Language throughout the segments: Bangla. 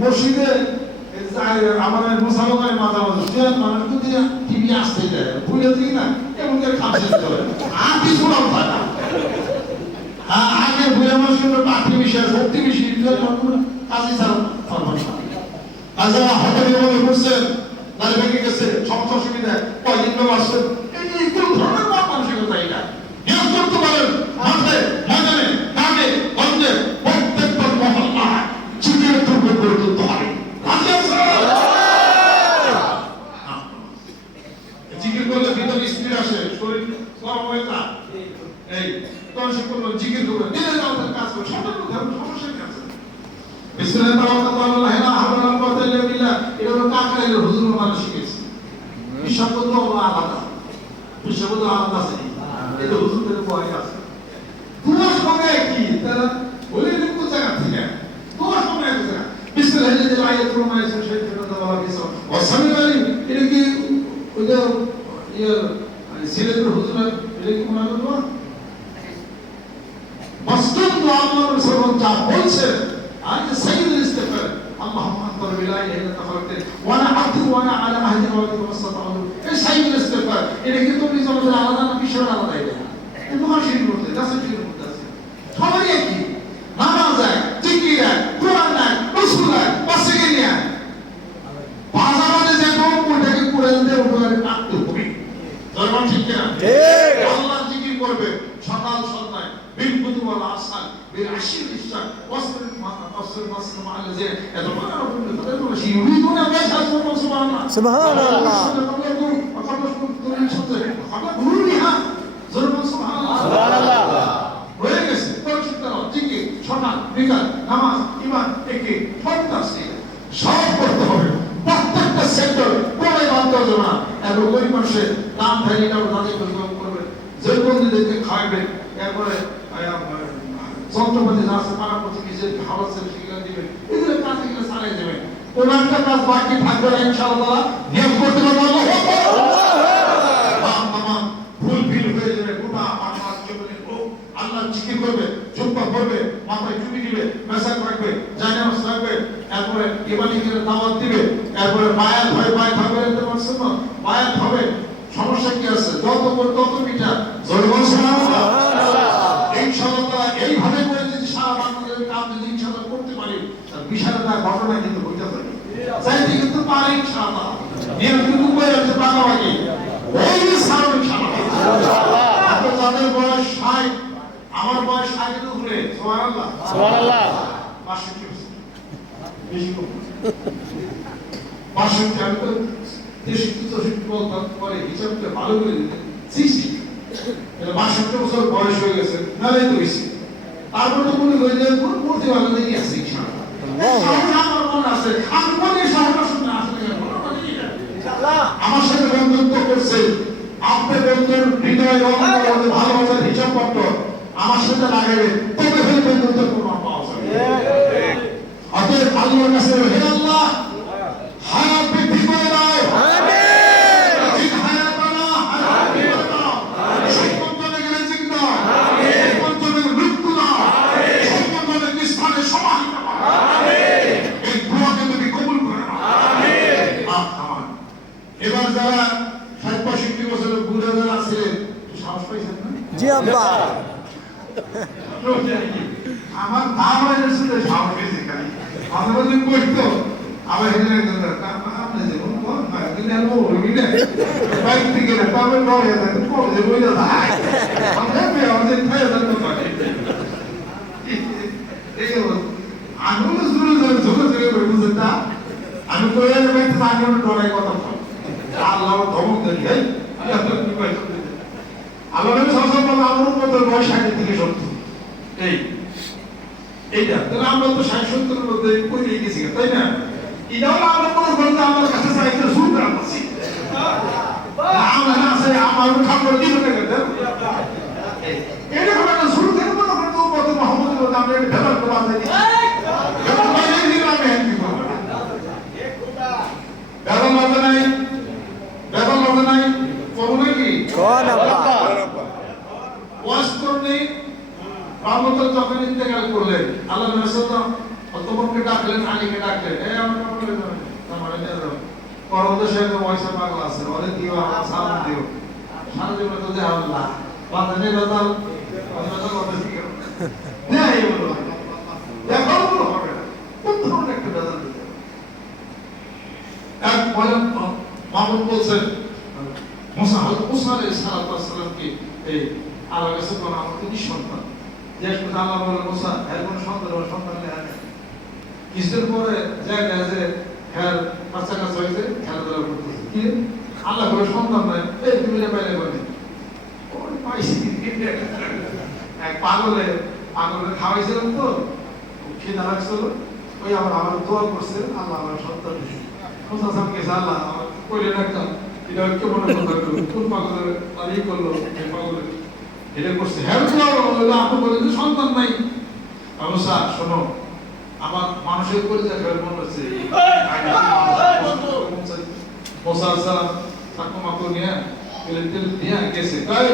মসজিদে যে মুসলমানের মাথা মাথা সে মানুষ যদি টিভি আসতে যায় ভুলে দিই না এমন করে খামছে চলে আর কিছু হ্যাঁ আগে ভুলে বিষয় কাজে ছাড়া না। কাজে হয়তো মনে করছেন তার ভেঙে গেছে সমস্যা অসুবিধা। কয়দিন লোক আসছেন এই যে কোন ধরনের মত মানসিকতা এটা নিয়োগ করতে পারেন মাঠে ময়দানে গ্রামে গঞ্জে প্রত্যেকটা মহল্লায় চিকের দুর্গ করে তুলতে হবে রাজি আছেন? জিকির করলে ভিতরে স্থির আসে শরীর গরম হয়ে যায় এই তখন সে করল জিকির করবে দিলে আমাদের কাজ করে সবার মধ্যে আমার সমস্যা কি আছে বিসমিল্লাহির রহমানির রহিম লা ইলাহা ইল্লাল্লাহ ওয়া লা ইলাহা ইল্লা এটা হলো কাকরাইলের হুজুর মানুষ শিখেছে। বিশ্ববদ্ধ হলো আলাদা। বিশ্ববদ্ধ আলাদা আছে। এটা হুজুরদের বয় আছে। তোমার সঙ্গে কি? তারা বলে কোন জায়গা থেকে? তোমার সঙ্গে এক জায়গা বিসমিল্লাহির যে আয়াত রুমা আছে সেই তো বলা গেছে অসামি আলী, এটা কি ওই যে ইয়ে সিলেটের হুজুর এটা কি মনে করব মসজিদ তো আল্লাহ রাসূল বলছে لا اله الا انت خلقتني وانا عبدك وانا على عهدك ووعدك ما استطعت এই সাইয়্যিদুল ইস্তিগফার এটা কি তুমি জগতের আলাদা না বিশ্বের আলাদা এটা কিন্তু মাসির মধ্যে দাসের মধ্যে আছে সবাই একই নামাজ যায় জিকির যায় কোরআন যায় রসুল যায় পাশে নিয়ে বাজারে যে কোন ওটাকে কোরআন দিয়ে উপকারে কাটতে হবে জয়মান ঠিক কিনা ঠিক। আল্লাহ জিকির করবে সকাল সন্ধ্যায় বিন বুধবার আসান বিন আশির ইশান ওয়াসর ওয়াসর ওয়াসর মা আল্লাযী এতক্ষণ আপনি তাদের বলে সেই ইউরিদুন আল্লাহ সুবহানাল্লাহ সুবহানাল্লাহ। সুবহানাল্লাহ সুবহানাল্লাহ হয়ে গেছে পরিশুদ্ধ জিকির সকাল বিকাল নামাজ ইমান একে ফন্তাসটিক সব করতে হবে প্রত্যেকটা সেক্টর কোনো বাধ্য না এবং ওই মানুষের নাম এটা তাদের করবে যে বন্ধুদেরকে খাওয়াবেন এরপরে যন্ত্রপাতি আছে পাড়া প্রতিবেশী খাবার ছেলে সেগুলো দিবেন। এগুলো কাজ, এগুলো চালিয়ে দেবেন কোন একটা কাজ বাকি থাকবে না, ইনশাআল্লাহ। নিয়ম করতে পারব এরপরে দিবে সমস্যা কি আছে? যত তত মিটা জয় বল ঘটনা কিন্তু হইতে পারে চাইতে কিন্তু পারে ইনশাআল্লাহ নিয়ম কিন্তু করে আছে বাংলাবাড়ি ওই সারা ইনশাআল্লাহ আপনার বয়স ষাট। আমার বয়স ষাটের উপরে। সুবহানাল্লাহ। সুবহানাল্লাহ। বাষট্টি বেশি কম। বাষট্টি আমি তো তেষট্টি চৌষট্টি বলতাম পরে হিসাবটা ভালো করে দিতে। সিক্সটি বাষট্টি বছর বয়স হয়ে গেছে। নাহলে তো বেশি তারপর তো মনে করি যে কোন মূর্তি ভালো দেখি আছে ইনশাআল্লাহ আমার আছে আমি সাহস শুনে আসলে এটা। আমার সাথে বন্ধুত্ব করছে। আপনি বন্ধুর হৃদয় অন্তর ভালোবাসার হিসাব পত্র আমার সাথে লাগাবে তবে হলে বন্ধুত্ব প্রমাণ পাওয়া যাবে অতএব আল্লাহর কাছে হে আল্লাহ হায়াত বৃদ্ধি করে দাও জিদ হায়াতানা হায়াত বৃদ্ধি করে দাও সন্তানে গেলে জিদ দাও সন্তানে মৃত্যু দাও সন্তানে স্থানে সমাহিত দাও এই দোয়াকে তুমি কবুল করে নাও আহ, আমার। এবার যারা ষাট পঁয়ষট্টি বছরের বুড়া যারা ছিলেন সাহস পাইছেন না? জি আব্বা। আমার নাম হয়ে শুধু সাহস পেয়েছে খালি হেলে বাইক থেকে যায় আমাদের খায় যায় তো পারে এই আমি তো শুরু করে ঝোকে ঝোকে করে বুঝতে আমি তো এর আমি ডরাই কথা বল আল্লাহ ধমক দেয় এই আল্লাহ কি পাইছো আল্লাহ নবী সাল্লাল্লাহু উম্মতের বয়স 60 থেকে 70 এই এইটা। তাহলে আমরা তো 60 70 এর মধ্যে কই দিয়ে গেছি তাই না? এটা হলো আমরা মনে করি আমার কাছে চাইতে শুরু আছি আমরা না আছে আমার খাবার দিল না কেন হলো একটা শুরু থেকে মনে করি তো কত মোহাম্মদ বলে আমরা করে বাইরে দিন হ্যাঁ কি করব। ভেলার মাঝে নাই ভেলার মাঝে নাই করব নাকি? করলে রহমতুল যখন ইন্তেকাল করলেন। আল্লাহ নবী সাল্লাল্লাহু অতঃপর ডাকলেন, আলীকে ডাকলেন। এই, আমার বলে যাবে আমার নিয়ে যাও পরদেশে পয়সা পাগলা আছে। ওরে দিও আমার সালাম দিও। সারা জীবনে তো দেওয়া আল্লাহ বাধা নেই বেদাল বেদাল হবে দিও দেয় বলো দেখো বলো হবে না। কোন ধরনের একটা দিতে এক বলেন মামুন বলছেন, মুসা হযরত মুসা আলাইহিস সালামকে এই আল্লাহ কাছে কোন আমার তো নিঃসন্তান জিজ্ঞেস করছে আল্লাহ বলে, মুসা এর কোন সন্তান ওর সন্তান নেই আর। কিছুদিন পরে জায়গায় যে হ্যাঁ বাচ্চা কাচ্চা হয়েছে, খেলাধুলা করতেছে কি? আল্লাহ বলে, সন্তান নাই এই তুমি এটা পাইলে বলে। পাইছি এক পাগলে পাগলে খাওয়াইছিলাম তো খিদা লাগছিল। ওই আমার আমার দোয়া করছে, আল্লাহ আমার সন্তান দিছে। মুসা গেছে আল্লাহ, আমার কইলে একটা, এটা কেমন কথা। কোন পাগলের ই করল, এই পাগলের এটা করছে। হ্যাঁ আপনি বলেন যে সন্তান নাই। অবস্থা শোনো আমার মানুষের পরিচয় ফের মনে হচ্ছে মোসা সালাম ঠাকুর মাকুর নিয়ে তেল তেল নিয়ে গেছে। তাই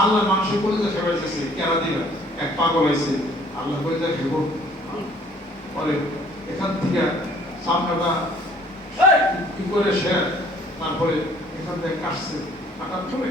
আল্লাহ মানুষের পরিচয় ফেবাইতেছে কেরা দিবে? এক পাগল হয়েছে। আল্লাহ পরিচয় ফেব পরে এখান থেকে সামনেটা কি করে সে তারপরে এখান থেকে কাটছে। কাটার পরে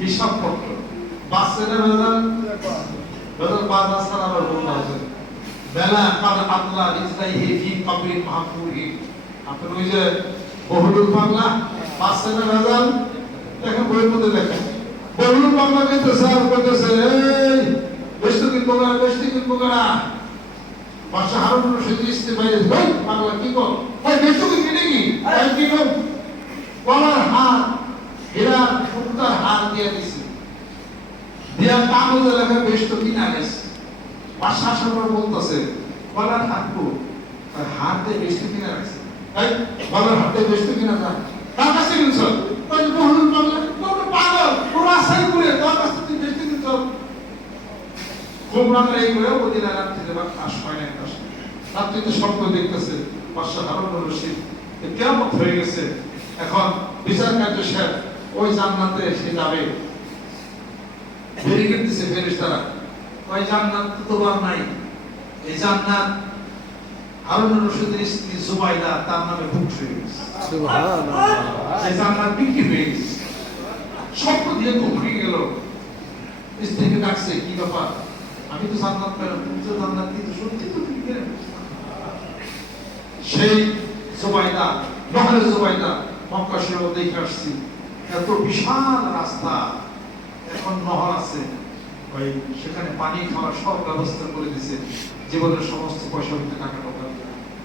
হিসাব পত্র বাচ্চা না বেজাল বেজাল বাদ আসার আবার বলতে আছে বেলা কাদ আল্লাহ রিজলাইহি ফি কবরিন মাহফুরি। আপনার ওই যে বহুদূর বাংলা না বেজাল দেখেন বইয়ের মধ্যে দেখেন। বহুদূর বাংলা কইতেছে আর কইতেছে এই, বেশি দিন বগাড়া বেশি দিন বগাড়া বাদশা হারুন রশিদ ইস্তেফাই ওই বাংলা কি কর ওই বেশি কিনে কি ওই কি কর গলার হার হীরা মুক্তার হার দিয়ে দিছে। দিয়া কাগজে লেখা বেশ তো কিনা গেছে। বাসা আসার বলতেছে গলার হাঁটবো আর হাতে বেশ কিনা গেছে। তাই গলার হাতে বেশ কিনা যায়। তার কাছে কিনছ ওই যে বহুদূর বাংলা পাগল, তোর আশাই করে, তোর কাছে তুই বেশ কিনছ রাত্রে এই করে ওদিন আর রাত্রিতে বা কাশ হয় না কাশ রাত্রিতে স্বপ্ন দেখতেছে বাদশা হারুন রশিদ কেমন হয়ে গেছে। এখন বিচার কার্য শেষ। ওই জান্নাতে সে যাবে। ফেরেশতারা। ওই জান্নাত তো তোমার নাই। এই জান্নাত হারুন রশিদের স্ত্রী জুবাইদা তার নামে বুক হয়ে গেছে। এই জান্নাত বিক্রি হয়ে গেছে। স্বপ্ন দিয়ে ঘুমিয়ে গেল। স্ত্রীকে ডাকছে কি ব্যাপার? আমি তো জান্নাত পেলাম তুমি তো জান্নাত দিতে সত্যি তো তুমি সেই জুবাইদা নহলে জুবাইদা মক্কা দেখে আসছি। এত বিশাল রাস্তা এখন নহর আছে। ওই সেখানে পানি খাওয়ার সব ব্যবস্থা করে দিছে। জীবনের সমস্ত পয়সা হইতে টাকা টাকা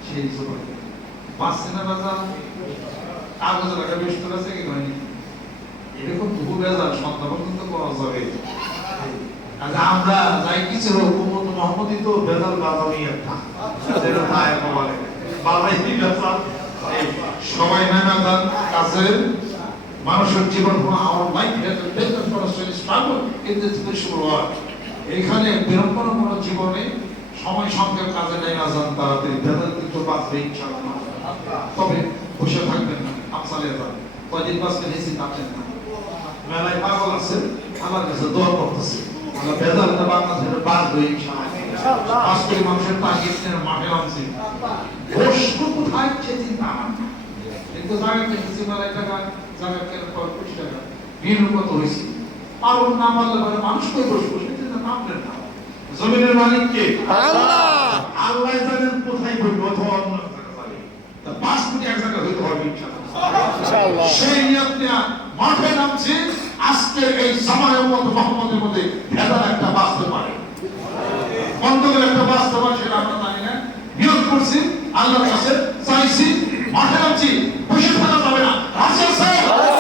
সেই না কাগজে তো আছে কি হয়নি? এরকম বহু বেজার পাওয়া যাবে। আর আমরা যাই কিছু হোক তো বেজাল বাজাবই একটা। যেটা বাজাই কাছে মানুষের জীবন আমার life has a business for struggle in this spiritual world এখানে কোনো জীবনে সময় সংক্ষেপ কাজে নেই না যান তাড়াতাড়ি। কিন্তু বাঁচবে ইনশাআল্লাহ। তবে বসে থাকবেন না যান। কয়দিন বাঁচবেন এসি থাকবেন না। মেলায় পাগল আছে আমার কাছে দোয়া করতেছে। আল্লাহ বেজাল না বাংলাদেশের বাঁচবে ইনশাআল্লাহ। আজকে মানুষের তাগিদ মাঠে নামছে। বসবো কোথায় সে চিন্তা আমার। কিন্তু মেলায় টাকা কেনার পর কোটি টাকা। ঋণ কত হয়েছে? আর ওর নাম আল্লাহ মানুষ কই বসবো সে চিন্তা নামলেন না। জমিনের মালিক কে? আল্লাহ! আল্লাহ জানেন কোথায় বলব অথবা অন্য। তা পাঁচ কোটি এক জায়গায় হইতে হবে ইনশাআল্লাহ। সেই নিয়ত নিয়ে মাঠে নামছে। আজকে এই সময়ের মতো মোহাম্মদের মধ্যে ভেদার একটা বাঁচতে পারে। অন্তরের একটা বাঁচতে পারে সেটা আমরা জানি না। নিয়োগ করছি আল্লাহর কাছে চাইছি। মাঠে নামছি বসে থাকা যাবে না। রাশিয়া আছে?